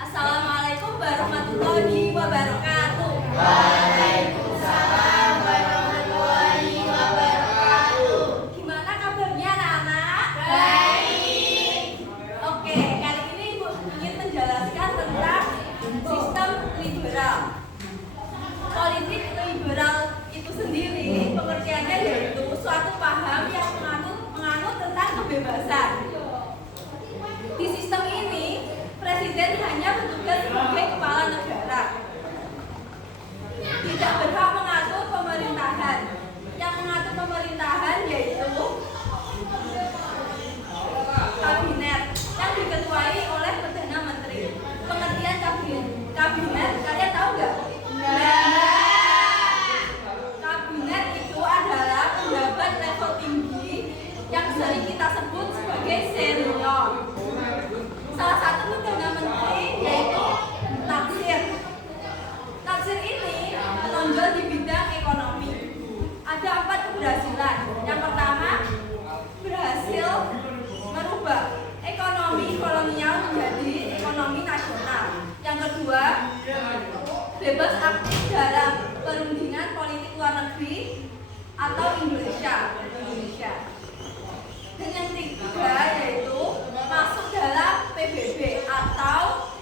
Assalamualaikum warahmatullahi wabarakatuh. Waalaikumsalam warahmatullahi wabarakatuh. Gimana kabarnya anak-anak? Baik. Oke, kali ini Ibu ingin menjelaskan tentang sistem liberal. Politik liberal itu sendiri pengertiannya yaitu suatu paham yang menganut tentang kebebasan. Di sistem ini, presiden hanya bertugas sebagai kepala negara. Tidak berhak mengatur pemerintahan. Yang mengatur pemerintahan yaitu kabinet yang diketuai oleh Perdana Menteri. Pengertian kabinet kalian tahu nggak? Kabinet itu adalah pejabat level tinggi yang sering kita sebut sebagai senior. Salah satu Perdana Menteri yaitu Natsir. Natsir ini menonjol di bidang ekonomi. Ada 4 keberhasilan. Yang pertama, berhasil merubah ekonomi kolonial menjadi ekonomi nasional. Yang kedua, bebas aktif dalam perundingan politik luar negeri atau Indonesia. Dan yang ketiga yaitu masuk dalam PBB atau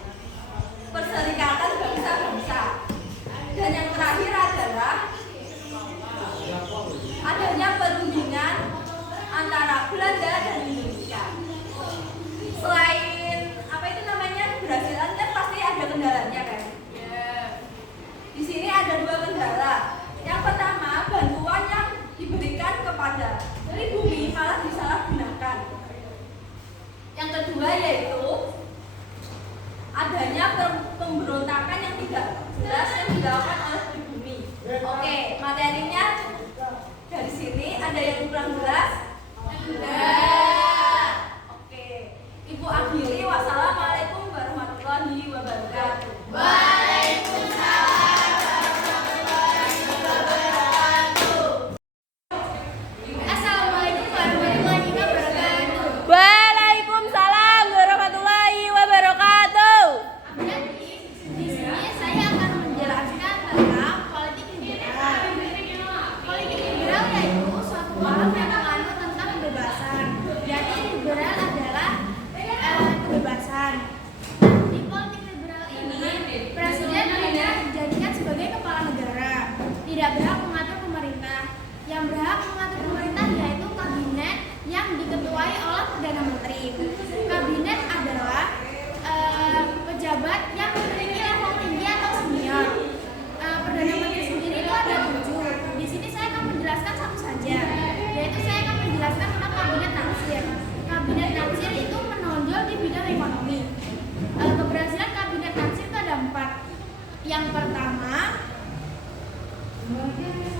Perserikatan Bangsa-Bangsa. Dan yang terakhir adalah adanya perundingan antara Belanda dan Indonesia. Selain apa itu namanya keberhasilan kan pasti ada kendalanya kan? Di sini ada 2 kendala. Yang pertama, bantuan yang diberikan kepada pribumi malah disalahgunakan. Yang kedua yaitu adanya pemberontakan yang tidak jelas yang dilakukan oleh pribumi. Oke, materinya dari sini ada yang kurang jelas? Tidak. Oke, Ibu akhiri. Wassalamualaikum warahmatullahi wabarakatuh. Waalaikumsalam warahmatullahi wabarakatuh. Assalamualaikum warahmatullahi wabarakatuh. Waalaikumsalam warahmatullahi wabarakatuh. Jadi, di sini saya akan menjelaskan tentang politik liberal. Politik liberal yaitu suatu paham yang menganut tentang kebebasan. Jadi liberal adalah kebebasan. Di politik liberal ini, presiden hanya dijadikan sebagai kepala negara, tidak berhak mengatur pemerintah. Yang berhak mengatur pemerintah yaitu kabinet yang diketuai oleh Perdana Menteri. Kabinet adalah pejabat yang memiliki level tinggi atau senior. Perdana Menteri sendiri itu ada 7. Di sini saya akan menjelaskan satu saja, yaitu saya akan menjelaskan tentang kabinet Natsir. Kabinet Natsir itu menonjol di bidang ekonomi. Keberhasilan kabinet Natsir itu ada 4. Yang pertama,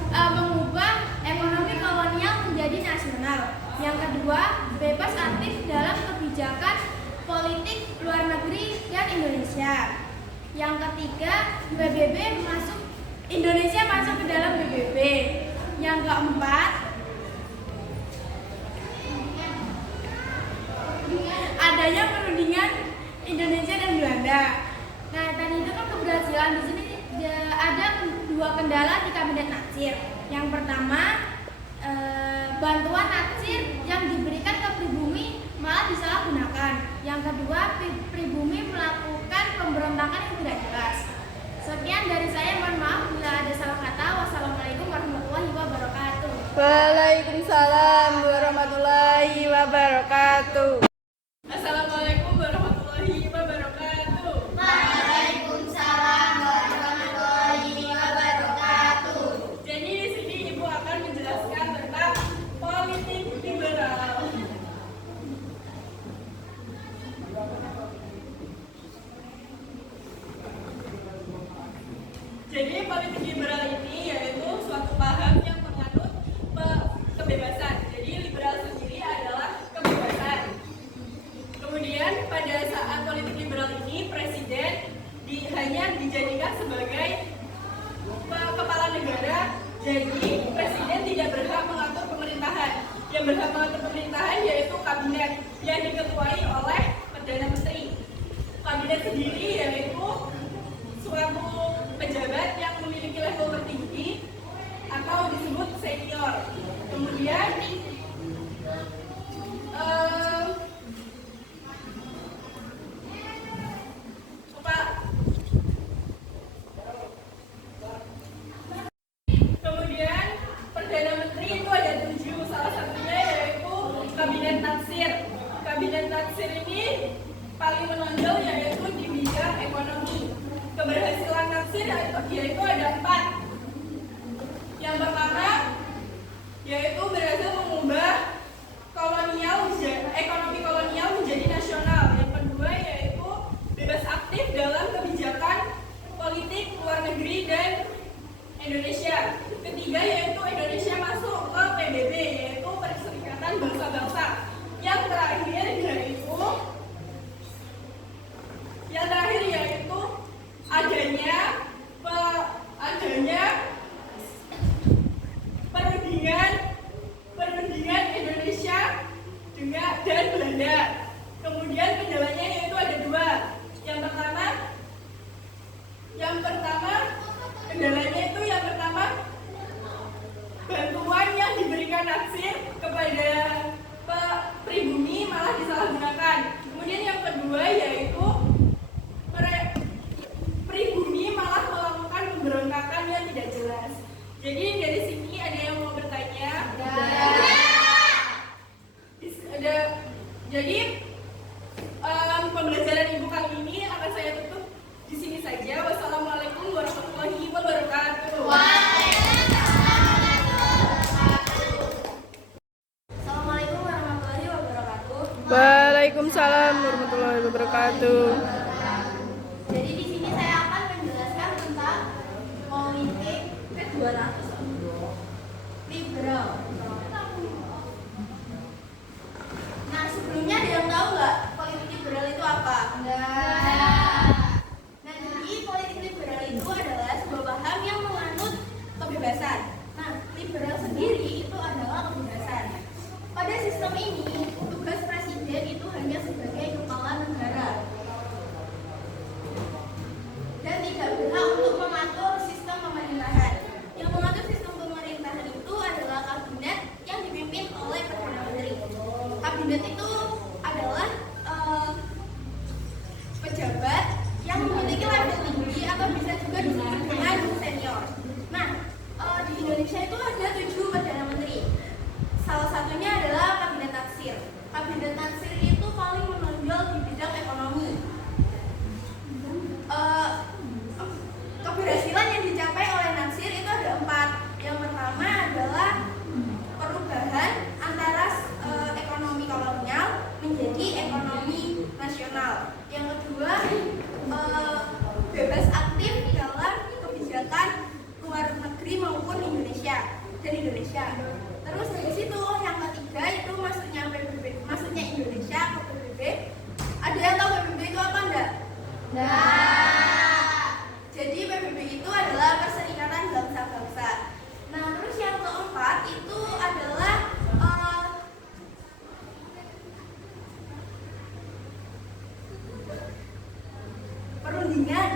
mengubah ekonomi kolonial menjadi nasional. Yang kedua, bebas aktif dalam kebijakan politik luar negeri dan Indonesia. Yang ketiga, Indonesia masuk ke dalam PBB. Yang keempat, adanya perundingan Indonesia dan Belanda. Nah, tadi itu kan keberhasilan. Di sini ada 2 kendala di kabinet Natsir. Yang pertama, bantuan Natsir yang diberikan ke pribumi malah disalahgunakan. Yang kedua, pribumi melakukan pemberontakan yang tidak jelas. Sekian dari saya, mohon maaf bila ada salah kata. Wassalamualaikum warahmatullahi wabarakatuh. Waalaikumsalam warahmatullahi wabarakatuh. Assalamualaikum warahmatullahi wabarakatuh. Waalaikumsalam warahmatullahi wabarakatuh. Jadi di sini Ibu akan menjelaskan tentang politik liberal. Jadi politik liberal ini yaitu suatu paham yang menganut kebebasan. Jadi liberal sendiri adalah kebebasan. Kemudian pada saat politik liberal ini presiden hanya dijadikan sebagai kepala negara. Jadi presiden tidak berhak mengatur pemerintahan. Yang berhak mengatur pemerintahan yaitu kabinet yang diketuai oleh Perdana Menteri. Kabinet sendiri yaitu suatu pejabat yang memiliki level tertinggi atau disebut senior. Kemudian Perdana Menteri itu ada 7, salah satunya yaitu Kabinet Natsir. Kabinet Natsir ini paling menonjol yaitu di bidang ekonomi. Keberhasilan Natsir yaitu ada 4. Yang pertama yaitu berhasil mengubah ekonomi kolonial menjadi nasional. Yang kedua yaitu bebas aktif dalam kebijakan politik luar negeri dan Indonesia. Ketiga yaitu Indonesia masuk ke PBB, yaitu Perserikatan Bangsa-Bangsa. Yang terakhir yaitu adanya perundingan Indonesia dan Belanda. Kemudian kendalanya yaitu ada 2. Yang pertama bantuan yang diberikan Natsir kepada pribumi malah disalahgunakan. Kemudian yang kedua yaitu pribumi malah melakukan pemberontakan yang tidak jelas. Jadi dari sini ada yang mau bertanya? Jadi pembelajaran ibu kali ini akan saya tutup di sini saja. Wassalamualaikum warahmatullahi wabarakatuh. Assalamualaikum warahmatullahi wabarakatuh. Waalaikumsalam warahmatullahi wabarakatuh. Jadi di sini saya akan menjelaskan tentang politik liberal. Nah, sebelumnya ada yang tahu nggak politik liberal itu apa? Enggak. Nah, jadi politik liberal itu adalah sebuah paham yang menganut kebebasan. Nah, liberal sendiri itu adalah kebebasan. Pada sistem ini, tugas presiden itu hanya sebagai kepala negara dan tidak berhak untuk mengatur sistem pemerintahan. Yang mengatur sistem pemerintahan itu adalah kabinet yang dipimpin oleh Perdana Menteri. Kabinet itu adalah pejabat yang memiliki level tinggi atau bisa juga disebut dengan senior. Nah, di Indonesia itu ada 7 Perdana Menteri. Salah satunya adalah Kabinet Natsir. Kabinet Natsir itu paling menonjol di bidang ekonomi. Keberhasilan yang dicapai oleh Natsir itu ada 4. Yang pertama adalah perubahan antara ekonomi kolonial menjadi ekonomi nasional. Yang kedua, bebas aktif dalam kebijakan luar negeri maupun Indonesia. Terus dari situ yang ketiga itu masuknya Indonesia ke PBB. Ada yang tahu PBB itu apa enggak? Jadi PBB itu adalah Perserikatan Bangsa-Bangsa. Nah, terus yang keempat itu adalah perundingan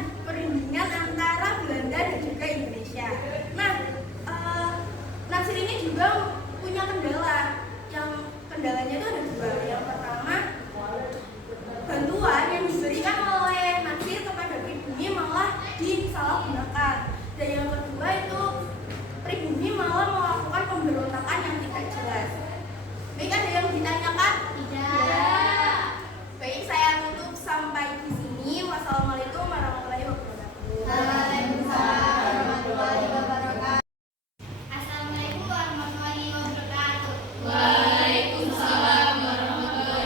antara Belanda dan juga Indonesia. Nah, Natsir ini juga punya kendala. Yang kendalanya itu ada 2. Yang pertama, bantuan yang diberikan oleh Natsir kepada pribumi malah disalahgunakan. Dan yang kedua itu pribumi malah melakukan pemberontakan yang tidak jelas. Baik, ada yang ditanyakan? Tidak. Baik, saya tutup sampai di sini. Wassalamualaikum warahmatullahi wabarakatuh. Waalaikumsalam warahmatullahi wabarakatuh. Assalamualaikum warahmatullahi wabarakatuh. Waalaikumsalam warahmatullahi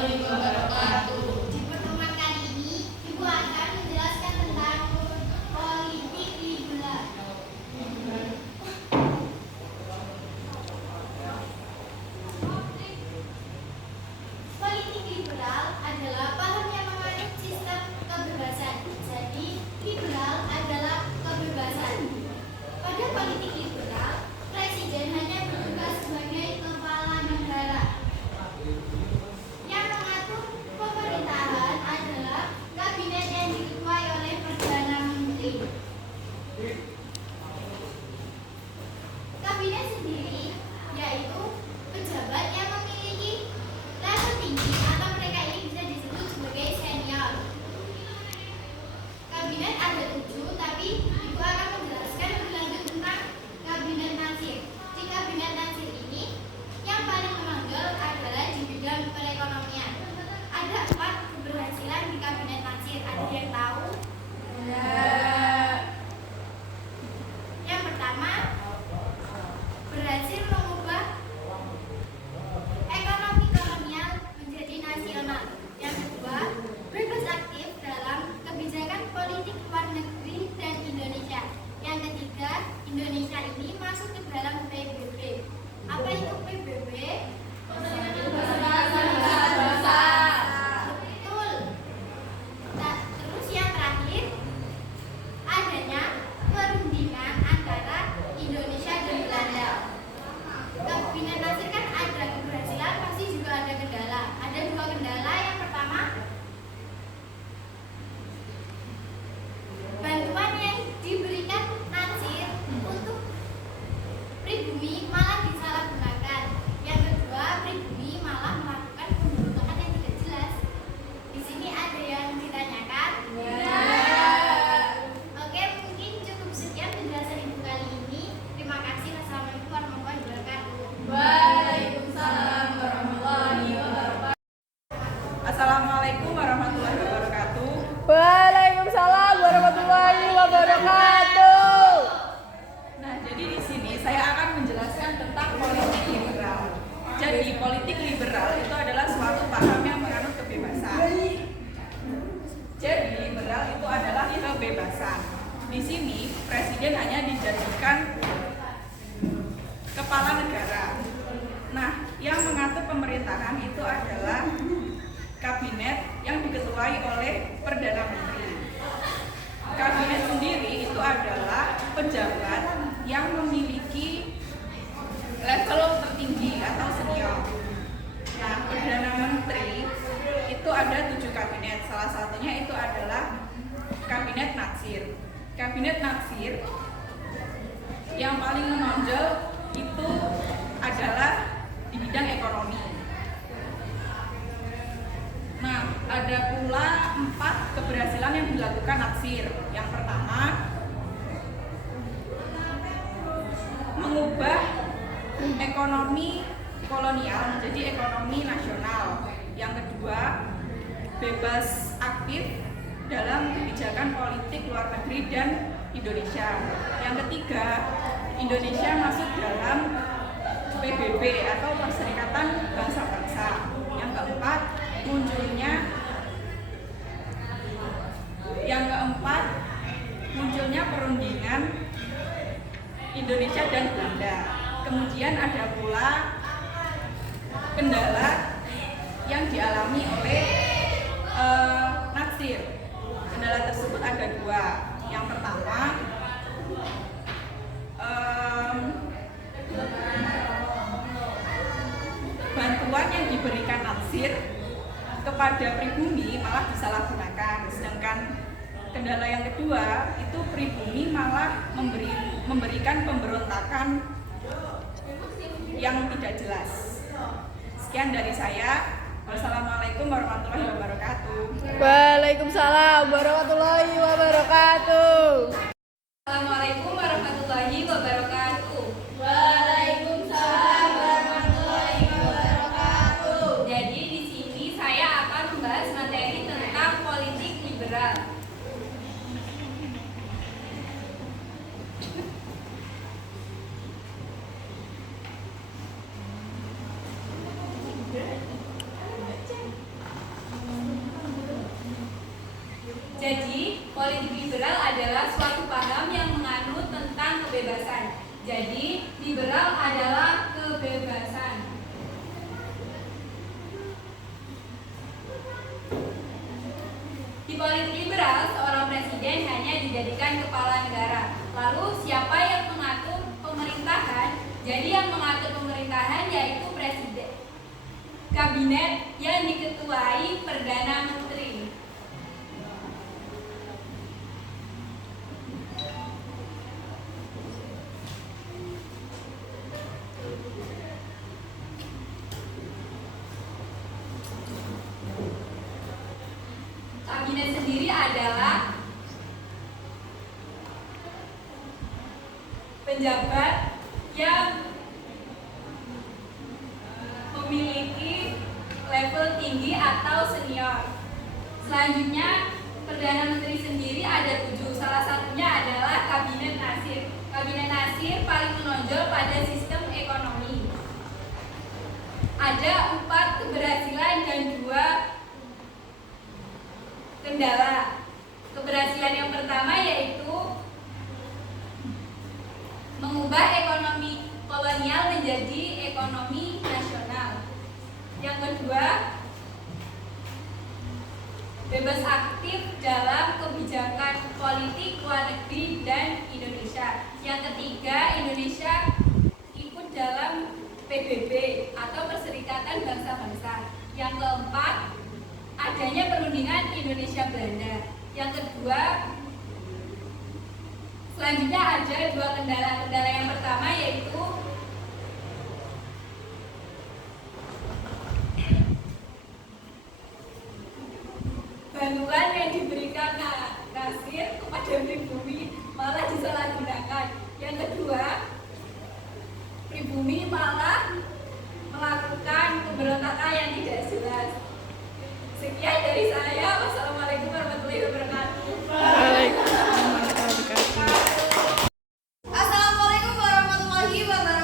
kebebasan. Di sini presiden hanya dijadikan kepala negara. Nah, yang mengatur pemerintahan itu adalah kabinet yang diketuai oleh Perdana Menteri. Kabinet sendiri itu adalah pejabat yang memiliki level tertinggi atau senior. Nah, Perdana Menteri itu ada 7 kabinet. Salah satunya itu adalah Kabinet Natsir. Kabinet Natsir yang paling menonjol itu adalah di bidang ekonomi. Nah, ada pula 4 keberhasilan yang dilakukan Natsir. Yang pertama, mengubah ekonomi kolonial menjadi ekonomi nasional. Yang kedua, bebas aktif dalam kebijakan politik luar negeri dan Indonesia. Yang ketiga, Indonesia masuk dalam PBB atau Perserikatan Bangsa-Bangsa. Yang keempat, munculnya perundingan Indonesia dan Belanda. Kemudian ada pula kendala yang dialami oleh Natsir. Kendala tersebut ada 2. Yang pertama, bantuan yang diberikan Natsir kepada pribumi malah disalahgunakan. Sedangkan kendala yang kedua itu pribumi malah memberikan pemberontakan yang tidak jelas. Sekian dari saya. Wassalamualaikum warahmatullahi wabarakatuh. Waalaikumsalam warahmatullahi wabarakatuh. Assalamualaikum warahmatullahi wabarakatuh. Waalaikumsalam warahmatullahi wabarakatuh. Jadi di sini saya akan membahas materi tentang politik liberal. Jadi, politik liberal adalah suatu paham yang menganut tentang kebebasan. Jadi, liberal adalah kebebasan. Di politik liberal, seorang presiden hanya dijadikan kepala negara. Lalu, siapa yang mengatur pemerintahan? Jadi, yang mengatur pemerintahan yaitu presiden. Kabinet yang diketuai Perdana Menteri. Kabinet sendiri adalah penjabat yang memiliki level tinggi atau senior. Selanjutnya, Perdana Menteri sendiri ada 7. Salah satunya adalah Kabinet Natsir. Kabinet Natsir paling menonjol pada sistem ekonomi. Ada 4 keberhasilan dan 2 kendala. Keberhasilan yang pertama yaitu mengubah ekonomi kolonial menjadi ekonomi nasional. Yang kedua, bebas aktif dalam kebijakan politik luar negeri dan Indonesia. Yang ketiga, Indonesia ikut dalam PBB atau Perserikatan Bangsa-Bangsa. Yang keempat, adanya perundingan Indonesia Belanda. Yang kedua, selanjutnya ada 2 kendala. Kendala yang pertama yaitu bantuan yang diberikan Natsir kepada pribumi malah disalahgunakan. Yang kedua, pribumi malah melakukan pemberontakan yang tidak jelas. Sekian dari saya. Wassalamualaikum warahmatullahi wabarakatuh. Waalaikumsalam warahmatullahi wabarakatuh. Assalamualaikum warahmatullahi wabarakatuh.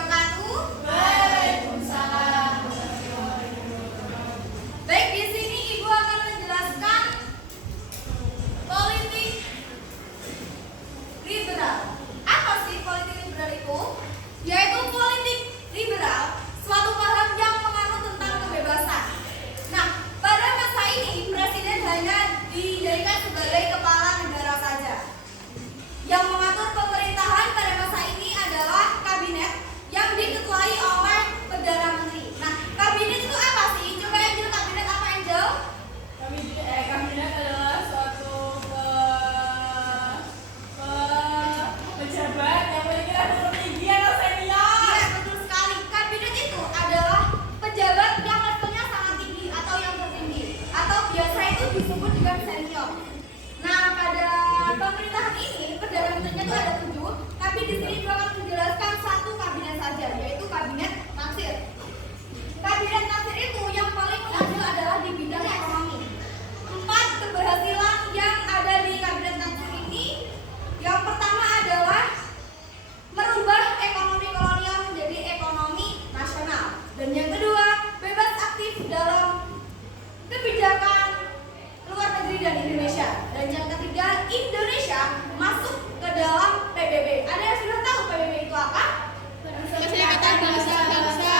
bangsa-bangsa.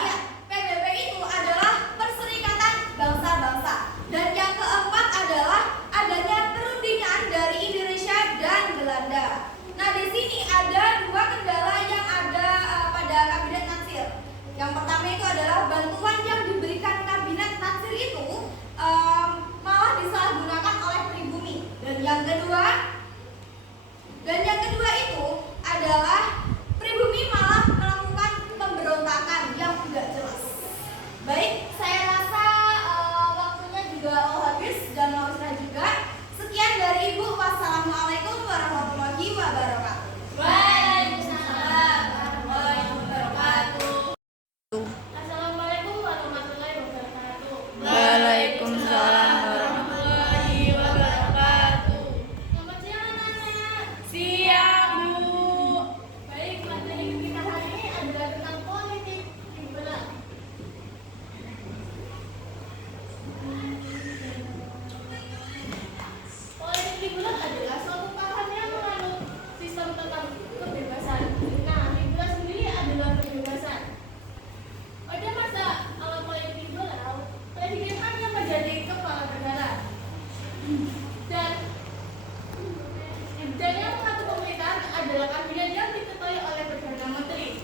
Iya, PBB itu adalah Perserikatan Bangsa-Bangsa. Dan yang keempat adalah adanya perundingan dari Indonesia dan Belanda. Nah, di sini ada dua kendala yang ada pada Kabinet Natsir. Yang pertama itu adalah bantuan yang diberikan Kabinet Natsir itu malah disalahgunakan oleh pribumi. Dan yang kedua itu adalah pribumi malah melakukan pemberontakan yang tidak jelas. Baik, saya rasa waktunya juga habis dan mau istirahat juga. Sekian dari Ibu. Wassalamualaikum warahmatullahi wabarakatuh. Waalaikumsalam warahmatullahi wabarakatuh. Assalamualaikum warahmatullahi wabarakatuh. Waalaikumsalam Warahmatullahi wabarakatuh. Selamat siang anak-anak. Siap, Bu. Baik, materi kita hari ini adalah tentang politik liberal. Politik liberal adalah suatu paham yang menganut sistem tentang kebebasan. Nah, liberal sendiri adalah kebebasan. Pada masa awal politik liberal, presiden hanya menjadi kepala negara. Dan yang mengatur pemerintahan adalah kabinet yang diketuai oleh Perdana Menteri.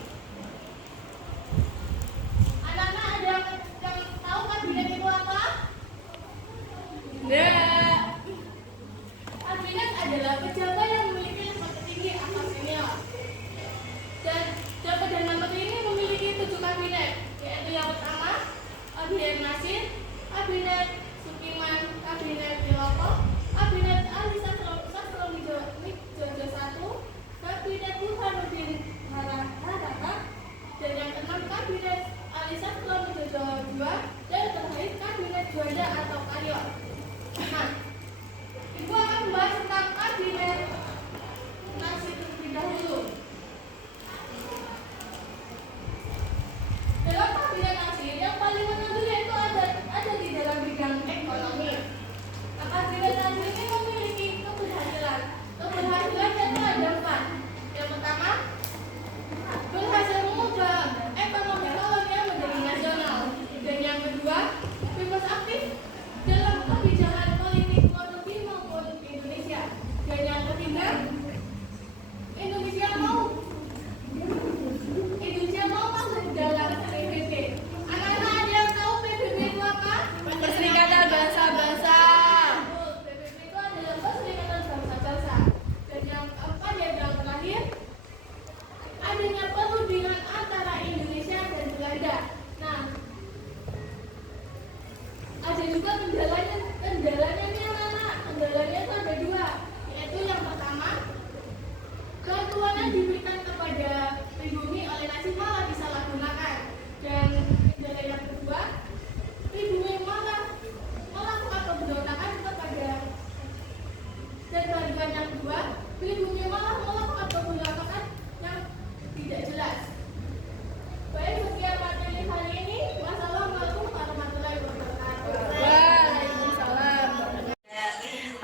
Anak-anak ada yang tahu kabinet itu apa? Enggak. Kabinet adalah pejabat yang memiliki level tinggi atau senior. Dan Perdana Menteri ini memiliki 7 kabinet, yaitu yang pertama, Kabinet Natsir, Kabinet Sukiman, Kabinet Wilopo, Kabinet Ali Sastrowijoyo I, Kabinet Burhanuddin Harahapa, dan yang keenam Kabinet Ali Sastrowijoyo II, dan terakhir Kabinet Juanda atau Karyo. Nah, Ibu akan membahas tentang Kabinet Natsir terlebih dahulu. Dalam Kabinet Natsir yang paling menonjol yaitu ada di dalam bidang ekonomi. Nah, Kabinet Natsir ini memiliki keberhasilan. Keberhasilan itu ada 4. Yang pertama, berhasil mengubah ekonomi kolonial menjadi nasional. Dan yang kedua, bebas aktif dalam kebijakan politik luar negeri maupun Indonesia. Dan yang ketiga, Indonesia mau masuk dalam PBB. Anak-anak ada yang tahu PBB itu apa? Perserikatan Bangsa-Bangsa. PBB itu adalah Perserikatan Bangsa-Bangsa. Dan yang keempat yang terakhir, adanya perundingan antara Indonesia dan Belanda. Nah, ada juga kendalanya nih anak-anak. Kendalanya itu ada 2, yaitu yang pertama, bantuan yang diberikan kepada pribumi oleh Natsir malah disalahgunakan. Dan kendala yang kedua, pribumi malah melakukan pemberontakan kepada, dan bantuan yang kedua, pribumi malah melakukan pemberontakan yang tidak jelas. Baik, sekian materi hari ini. Wassalamualaikum warahmatullahi wabarakatuh. Waalaikumsalam.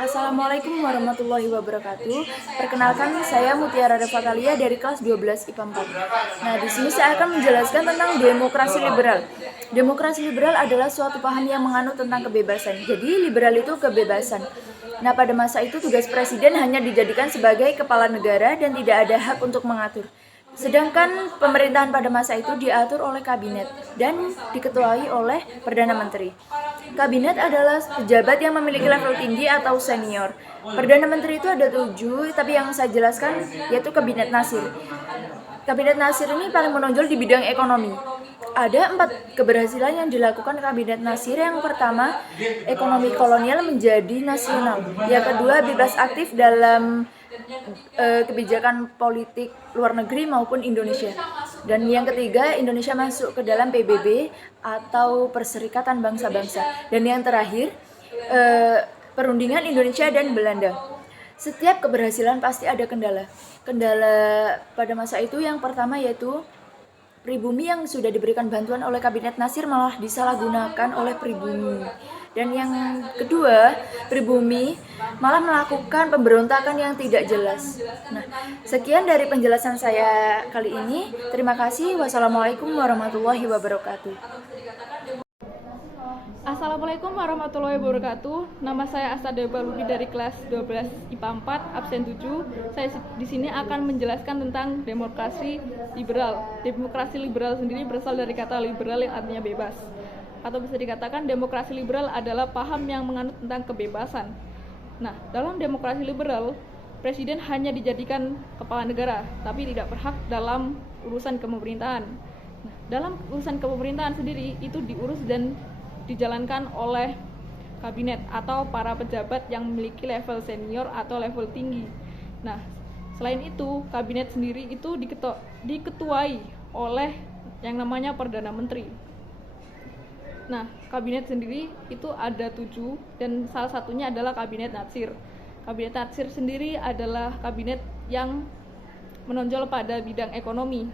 Assalamualaikum warahmatullahi wabarakatuh. Perkenalkan, saya Mutiara Refatalia dari kelas 12 IPA 4. Nah, di sini saya akan menjelaskan tentang demokrasi liberal. Demokrasi liberal adalah suatu paham yang menganut tentang kebebasan. Jadi, liberal itu kebebasan. Nah, pada masa itu tugas presiden hanya dijadikan sebagai kepala negara dan tidak ada hak untuk mengatur. Sedangkan pemerintahan pada masa itu diatur oleh kabinet dan diketuai oleh Perdana Menteri. Kabinet adalah pejabat yang memiliki level tinggi atau senior. Perdana Menteri itu ada 7, tapi yang saya jelaskan yaitu Kabinet Natsir. Kabinet Natsir ini paling menonjol di bidang ekonomi. Ada 4 keberhasilan yang dilakukan Kabinet Natsir. Yang pertama, ekonomi kolonial menjadi nasional. Yang kedua, bebas aktif dalam kebijakan politik luar negeri maupun Indonesia. Dan yang ketiga, Indonesia masuk ke dalam PBB atau Perserikatan Bangsa-Bangsa. Dan yang terakhir, perundingan Indonesia dan Belanda. Setiap keberhasilan pasti ada kendala. Kendala pada masa itu yang pertama yaitu pribumi yang sudah diberikan bantuan oleh Kabinet Natsir malah disalahgunakan oleh pribumi. Dan yang kedua, pribumi malah melakukan pemberontakan yang tidak jelas. Nah, sekian dari penjelasan saya kali ini. Terima kasih. Wassalamualaikum warahmatullahi wabarakatuh. Assalamualaikum warahmatullahi wabarakatuh. Nama saya Asta Deba Lubi dari kelas 12 IPA 4 absen 7. Saya di sini akan menjelaskan tentang demokrasi liberal. Demokrasi liberal sendiri berasal dari kata liberal yang artinya bebas. Atau bisa dikatakan demokrasi liberal adalah paham yang menganut tentang kebebasan. Nah, dalam demokrasi liberal, presiden hanya dijadikan kepala negara, tapi tidak berhak dalam urusan pemerintahan. Nah, dalam urusan kepemerintahan sendiri itu diurus dan dijalankan oleh kabinet atau para pejabat yang memiliki level senior atau level tinggi. Nah, selain itu, kabinet sendiri itu diketuai oleh yang namanya Perdana Menteri. Nah, kabinet sendiri itu ada 7 dan salah satunya adalah kabinet Natsir. Kabinet Natsir sendiri adalah kabinet yang menonjol pada bidang ekonomi.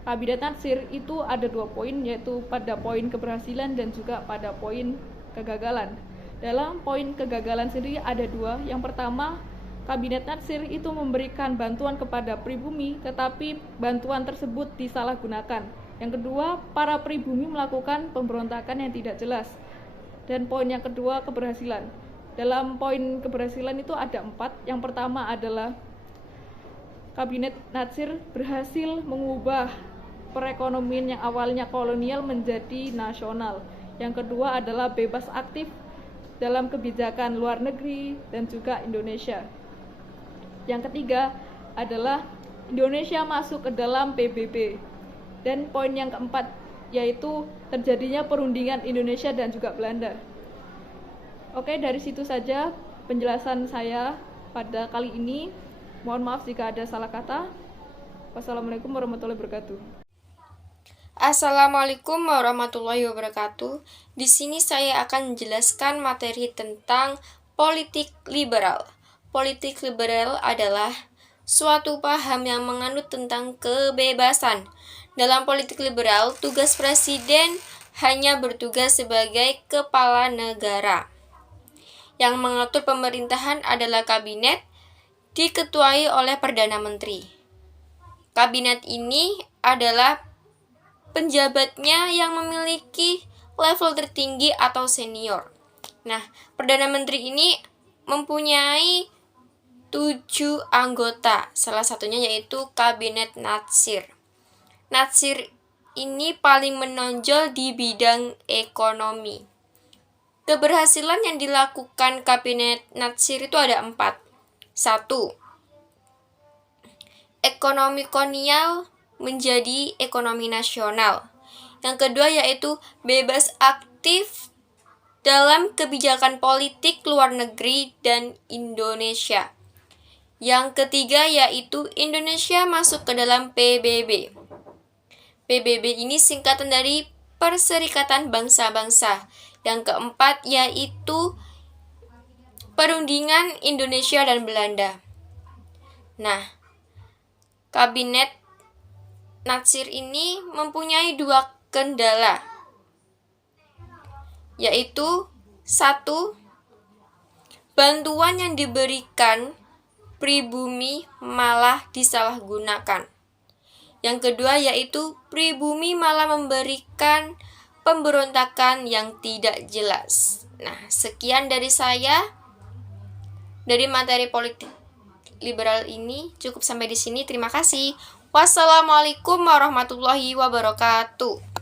Kabinet Natsir itu ada 2 poin, yaitu pada poin keberhasilan dan juga pada poin kegagalan. Dalam poin kegagalan sendiri ada 2. Yang pertama, Kabinet Natsir itu memberikan bantuan kepada pribumi, tetapi bantuan tersebut disalahgunakan. Yang kedua, para pribumi melakukan pemberontakan yang tidak jelas. Dan poin yang kedua, keberhasilan. Dalam poin keberhasilan itu ada 4. Yang pertama adalah Kabinet Natsir berhasil mengubah perekonomian yang awalnya kolonial menjadi nasional. Yang kedua adalah bebas aktif dalam kebijakan luar negeri dan juga Indonesia. Yang ketiga adalah Indonesia masuk ke dalam PBB. Dan poin yang keempat yaitu terjadinya perundingan Indonesia dan juga Belanda. Oke, dari situ saja penjelasan saya pada kali ini. Mohon maaf jika ada salah kata. Wassalamualaikum warahmatullahi wabarakatuh. Assalamualaikum warahmatullahi wabarakatuh. Di sini saya akan menjelaskan materi tentang politik liberal. Politik liberal adalah suatu paham yang menganut tentang kebebasan. Dalam politik liberal, tugas presiden hanya bertugas sebagai kepala negara. Yang mengatur pemerintahan adalah kabinet, diketuai oleh Perdana Menteri. Kabinet ini adalah penjabatnya yang memiliki level tertinggi atau senior. Nah, Perdana Menteri ini mempunyai 7 anggota, salah satunya yaitu Kabinet Natsir. Natsir ini paling menonjol di bidang ekonomi. Keberhasilan yang dilakukan Kabinet Natsir itu ada 4. 1. Ekonomi kolonial menjadi ekonomi nasional. Yang kedua yaitu bebas aktif dalam kebijakan politik luar negeri dan Indonesia. Yang ketiga yaitu Indonesia masuk ke dalam PBB. PBB ini singkatan dari Perserikatan Bangsa-Bangsa. Yang keempat yaitu perundingan Indonesia dan Belanda. Nah, Kabinet Natsir ini mempunyai 2 kendala, yaitu 1. Bantuan yang diberikan pribumi malah disalahgunakan. Yang kedua yaitu pribumi malah memberikan pemberontakan yang tidak jelas. Nah, sekian dari saya. Dari materi politik liberal ini cukup sampai di sini. Terima kasih. Wassalamualaikum warahmatullahi wabarakatuh.